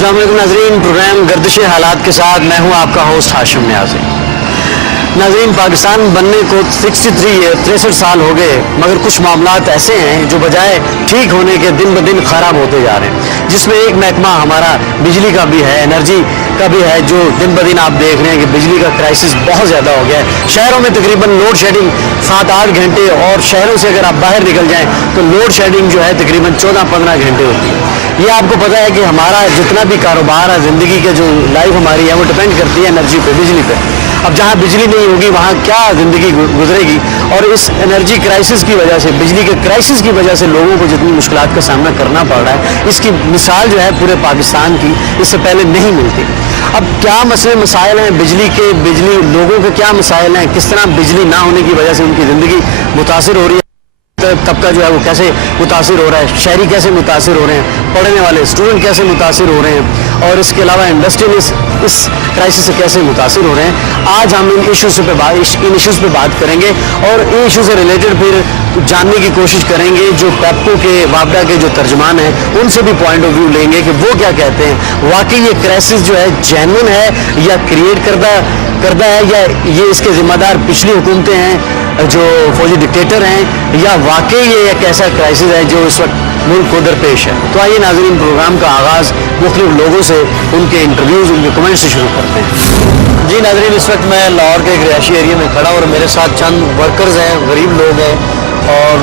अस्सलाम वालेकुम नाज़रीन, प्रोग्राम गर्दिश हालात के साथ मैं हूं आपका होस्ट हाशिम न्याज़ी। नाज़रीन, पाकिस्तान बनने को 63 साल हो गए, मगर कुछ मामलात ऐसे हैं जो बजाय ठीक होने के दिन ब दिन ख़राब होते जा रहे हैं, जिसमें एक महकमा हमारा बिजली का भी है, एनर्जी का भी है, जो दिन ब दिन आप देख रहे हैं कि बिजली का क्राइसिस बहुत ज़्यादा हो गया है। शहरों में तकरीबन लोड शेडिंग 7-8 घंटे, और शहरों से अगर आप बाहर निकल जाएँ तो लोड शेडिंग जो है तकरीबन 14-15 घंटे होती है। ये आपको पता है कि हमारा जितना भी कारोबार है, ज़िंदगी के जो लाइफ हमारी है, वो डिपेंड करती है एनर्जी पे, बिजली पे। अब जहाँ बिजली नहीं होगी वहाँ क्या ज़िंदगी गुजरेगी। और इस एनर्जी क्राइसिस की वजह से, बिजली के क्राइसिस की वजह से लोगों को जितनी मुश्किलात का सामना करना पड़ रहा है, इसकी मिसाल जो है पूरे पाकिस्तान की इससे पहले नहीं मिलती। अब क्या मसले मसाइल हैं बिजली के, बिजली लोगों के क्या मसाइल हैं, किस तरह बिजली ना होने की वजह से उनकी ज़िंदगी मुतासिर हो रही है, तबका जो है वो कैसे मुतासिर हो रहा है, शहरी कैसे मुतासिर हो रहे हैं, पढ़ने वाले स्टूडेंट कैसे मुतासिर हो रहे हैं, और इसके अलावा इंडस्ट्री इस क्राइसिस से कैसे मुतासिर हो रहे हैं। आज हम इन इश्यूज़ पे बात करेंगे और इन इशू से रिलेटेड फिर जानने की कोशिश करेंगे जो पेप्को के, वापडा के जो तर्जमान हैं, उनसे भी पॉइंट ऑफ व्यू लेंगे कि वो क्या कहते हैं। वाकई ये क्राइसिस जो है जेन्युइन है या क्रिएट करदा है, या ये इसके ज़िम्मेदार पिछली हुकूमतें हैं जो फौजी डिक्टेटर हैं, या वाकई ये एक ऐसा क्राइसिस है जो इस वक्त मुल्क को दरपेश है। तो आइए नाज़रीन, प्रोग्राम का आगाज़ मुख्तलिफ लोगों से, उनके इंटरव्यूज़, उनके कमेंट से शुरू करते हैं। जी नाज़रीन, इस वक्त मैं लाहौर के एक रिहायशी एरिया में खड़ा और मेरे साथ चंद वर्कर्स हैं, गरीब लोग हैं और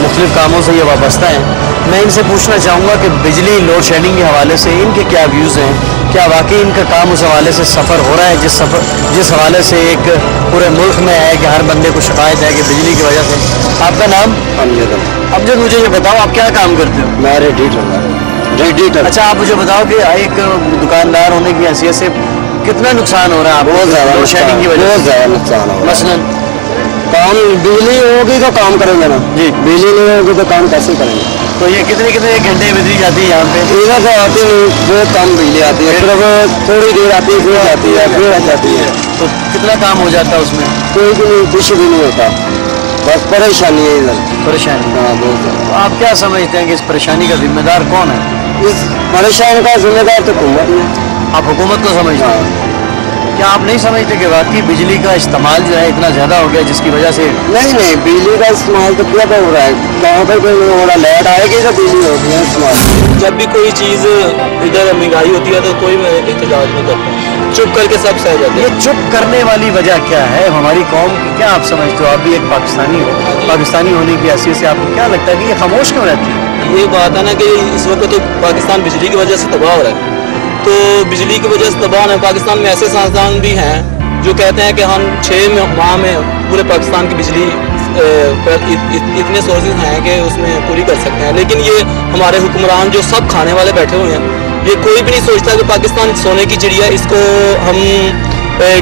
मुख्तलिफ कामों से ये वाबस्ता हैं। मैं इनसे पूछना चाहूँगा कि बिजली लोड शेडिंग के हवाले से इनके क्या व्यूज़ हैं, क्या वाकई इनका काम उस हवाले से सफ़र हो रहा है जिस हवाले से एक पूरे मुल्क में है कि हर बंदे को शिकायत है कि बिजली की वजह से। आपका नाम? अब जो मुझे ये बताओ, आप क्या काम करते हो? मैं रेडिएटर। अच्छा, आप मुझे बताओ कि एक दुकानदार होने की हैसियत से कितना नुकसान हो रहा है आपको? बहुत ज़्यादा लोड शेडिंग की वजह से? बहुत ज़्यादा नुकसान हो रहा है। मसलन काम, बिजली होगी तो काम करेंगे ना जी, बिजली नहीं होगी तो काम कैसे करेंगे। तो ये कितने घंटे बिजली जाती है यहाँ पे? इधर से आती है बहुत कम बिजली आती है, फिर थोड़ी देर आती है, फिर आती है, फिर आ जाती है। तो कितना काम हो जाता है उसमें? कोई भी नहीं, कुछ भी नहीं होता, बस परेशानी है इधर। परेशानी? हाँ, बहुत ज़्यादा। तो आप क्या समझते हैं कि इस परेशानी का जिम्मेदार कौन है? इस परेशानी का जिम्मेदार तो हुकूमत है। आप हुकूमत को समझते हैं? क्या आप नहीं समझते कि वाकई बिजली का इस्तेमाल जो है इतना ज़्यादा हो गया जिसकी वजह से? नहीं, बिजली का इस्तेमाल तो क्या हो रहा है, कहाँ पर कोई हो रहा, लाइट आएगी तो बिजली होती है इस्तेमाल। जब भी कोई चीज़ इधर महंगाई होती है तो कोई एहतजाज नहीं करता, चुप करके सब सह जाते हैं। ये चुप करने वाली वजह क्या है हमारी कौम की? क्या आप समझते हो? आप भी एक पाकिस्तानी हो, पाकिस्तानी होने की हैसियत से आपको क्या लगता है कि ये खामोश क्यों रहती है? ये बात है ना कि इस वक्त तो पाकिस्तान बिजली की वजह से तबाह हो रहा है। तो बिजली की वजह से तबाह है। पाकिस्तान में ऐसे साइंसदान भी हैं जो कहते हैं कि हम 6 माह में पूरे पाकिस्तान की बिजली इतने सोर्सेज हैं कि उसमें पूरी कर सकते हैं। लेकिन ये हमारे हुक्मरान जो सब खाने वाले बैठे हुए हैं, ये कोई भी नहीं सोचता कि पाकिस्तान सोने की चिड़िया, इसको हम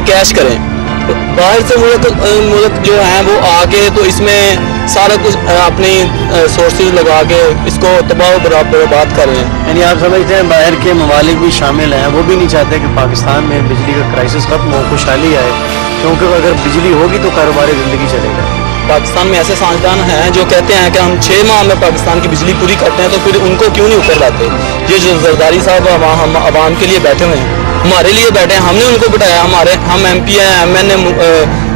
कैश करें। बाहर से मुल्क जो हैं वो आके तो इसमें सारा कुछ अपनी सोर्सेज लगा के इसको तबाह बर्बाद कर रहे हैं। यानी आप समझते हैं बाहर के ममालिक भी शामिल हैं, वो भी नहीं चाहते कि पाकिस्तान में बिजली का क्राइसिस खत्म हो, खुशहाली आए, क्योंकि अगर बिजली होगी तो कारोबारी ज़िंदगी चलेगा। पाकिस्तान में ऐसे साइंसदान हैं जो कहते हैं कि हम 6 माह में पाकिस्तान की बिजली पूरी करते हैं, तो फिर उनको क्यों नहीं ऊपर लाते? ये जो जरदारी साहब हम आवाम के लिए बैठे हुए हैं, हमारे लिए बैठे हैं, हमने उनको बिठाया, हम MP हैं, MN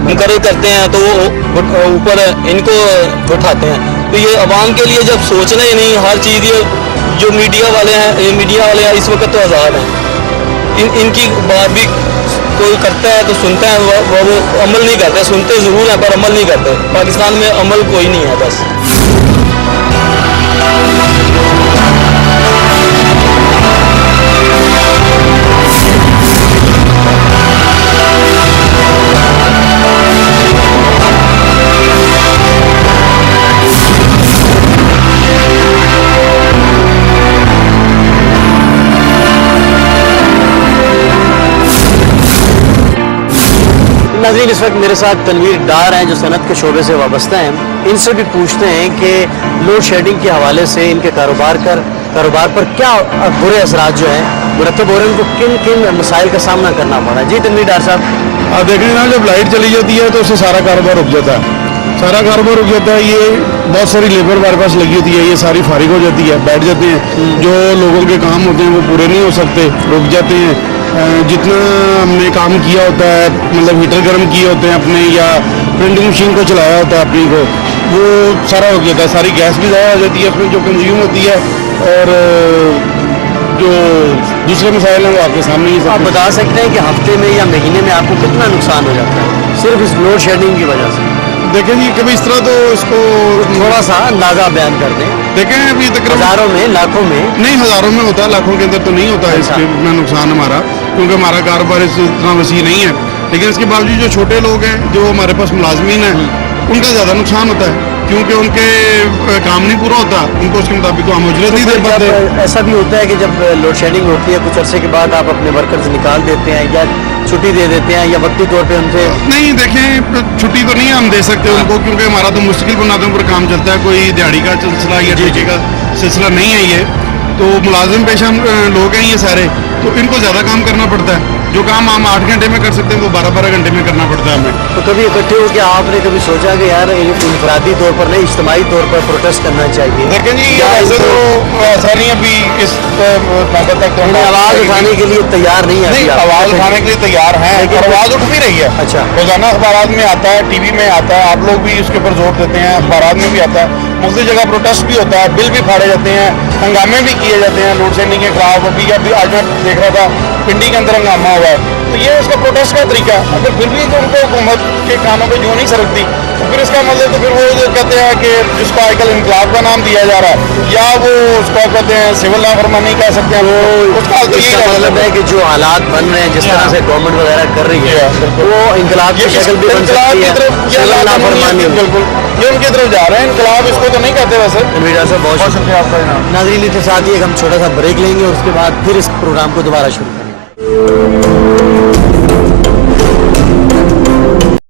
मुकर्रर करते हैं, तो वो ऊपर इनको उठाते हैं। तो ये आवाम के लिए जब सोचना ही नहीं हर चीज़, ये जो मीडिया वाले हैं इस वक्त तो आज़ाद हैं, इनकी बात भी कोई करता है तो सुनता है, वो अमल नहीं करते। सुनते ज़रूर हैं पर अमल नहीं करते। पाकिस्तान में अमल कोई नहीं है बस। नाज़रीन, इस वक्त मेरे साथ तनवीर डार हैं जो सनत के शोबे से वाबस्ता हैं। इनसे भी पूछते हैं कि लोड शेडिंग के हवाले से इनके कारोबार पर क्या बुरे असरात जो हैं मुरतब हो रहे हैं, उनको किन किन मसाइल का सामना करना पड़ा है। जी तनवीर डार साहब, आप देख रहे हैं ना, जब लाइट चली जाती है तो उससे सारा कारोबार रुक जाता है। सारा कारोबार रुक जाता है। ये बहुत सारी लेबर हमारे पास लगी होती है, ये सारी फारिग हो जाती है, बैठ जाते हैं। जो लोगों के काम होते हैं वो पूरे नहीं हो सकते, रुक जाते हैं। जितना हमने काम किया होता है, मतलब हीटर गर्म किए होते हैं अपने, या प्रिंटिंग मशीन को चलाया होता है अपनी को, वो सारा रुक जाता है। सारी गैस भी ज़ाया हो जाती है उसमें जो कंज्यूम होती है, और जो दूसरे मसाइल हैं वो आपके सामने ही आप बता सकते हैं कि हफ्ते में या महीने में आपको कितना नुकसान हो जाता है सिर्फ इस लोड शेडिंग की वजह से? देखें जी, कभी इस तरह तो इसको थोड़ा सा अंदाजा बयान कर दें। देखें अभी तकरीबन हजारों में, लाखों में? नहीं, हज़ारों में होता है, लाखों के अंदर तो नहीं होता है इसके इतना नुकसान हमारा, क्योंकि हमारा कारोबार इतना वसी नहीं है। लेकिन इसके बावजूद जो छोटे लोग हैं, जो हमारे पास मुलाजमीन हैं, उनका ज़्यादा नुकसान होता है, क्योंकि उनके काम नहीं पूरा होता, उनको उसके मुताबिक तो हम उजरत नहीं दे पाते। ऐसा भी होता है कि जब लोड शेडिंग होती है कुछ अरसे के बाद आप अपने वर्कर्स निकाल देते हैं या छुट्टी दे देते हैं, या वक्ती तौर पे उनसे? नहीं, देखें छुट्टी तो नहीं हम दे सकते उनको, क्योंकि हमारा तो मुश्किल बुनियादों पर काम चलता है, कोई दिहाड़ी का सिलसिला या ठेके का सिलसिला नहीं है ये। तो मुलाजिम पेशा लोग हैं ये सारे, तो इनको ज़्यादा काम करना पड़ता है। जो काम हम 8 घंटे में कर सकते हैं वो 12-12 घंटे में करना पड़ता है हमें। तो कभी इकट्ठे हो कि आपने कभी सोचा कि यार इनफरादी तौर पर नहीं, इज्तिमाई तौर पर प्रोटेस्ट करना चाहिए? देखें जी, ऐसे तो ऐसा नहीं अभी इस नौबत तक तो उन्हें आवाज़ उठाने के लिए तैयार नहीं है? नहीं, आवाज़ उठाने के लिए तैयार हैं, और आवाज़ उठ भी रही है। अच्छा। रोजाना अखबारात में आता है, टीवी में आता है, आप लोग भी इसके ऊपर जोर देते हैं, अखबारात में भी आता है, मुख्तलिफ जगह प्रोटेस्ट भी होता है, बिल भी फाड़े जाते हैं, हंगामे भी किए जाते हैं लोड शेडिंग के खिलाफ। अभी आज मैं देख रहा था पिंडी के अंदर हंगामा हुआ है, तो ये उसका प्रोटेस्ट का तरीका है। अगर फिर भी उनको हुकूमत के कानों पे जो नहीं सरकती, तो फिर इसका मतलब तो फिर वो जो कहते हैं कि जिसको आजकल इनकलाब का नाम दिया जा रहा है, या वो उसको कहते हैं सिविल नाफरमानी कह सकते हैं, वो उसका हाल तो यही इसका मतलब है कि जो हालात बन रहे हैं, जिस तरह से गवर्नमेंट वगैरह कर रही है, वो इनकलाब की शक्ल भी बन सकती है, सिविल नाफरमानी। बिल्कुल, ये उनकी तरफ जा रहे हैं। इनकलाब इसको तो नहीं कहते वैसे। मीडिया से बहुत शुक्रिया आपका जनाब। नाज़रीन के साथ ही हम छोटा सा ब्रेक लेंगे और उसके बाद फिर इस प्रोग्राम को दोबारा शुरू करेंगे।